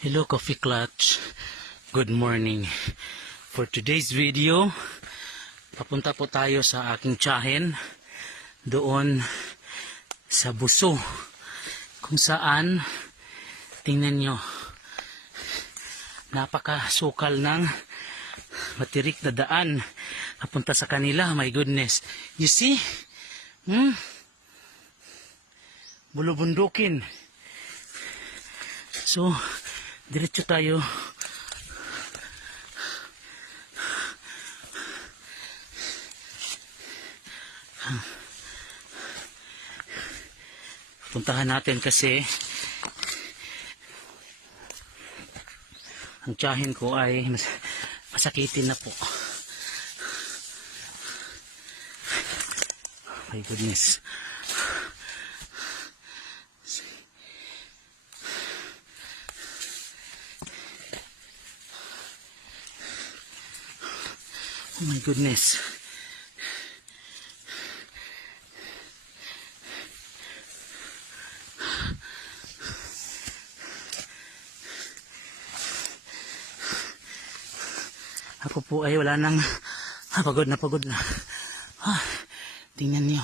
Hello Coffee Clutch, good morning. For today's video, papunta po tayo sa aking tiyahin doon sa Buso, kung saan, tingnan nyo, napakasukal ng matirik na daan papunta sa kanila. My goodness, you see, bulubundukin. So diretso tayo. Puntahan natin kasi ang tiyahin ko ay masakitin na po. My goodness. Oh my goodness. Ako po ay wala nang pagod na. Tingnan niyo.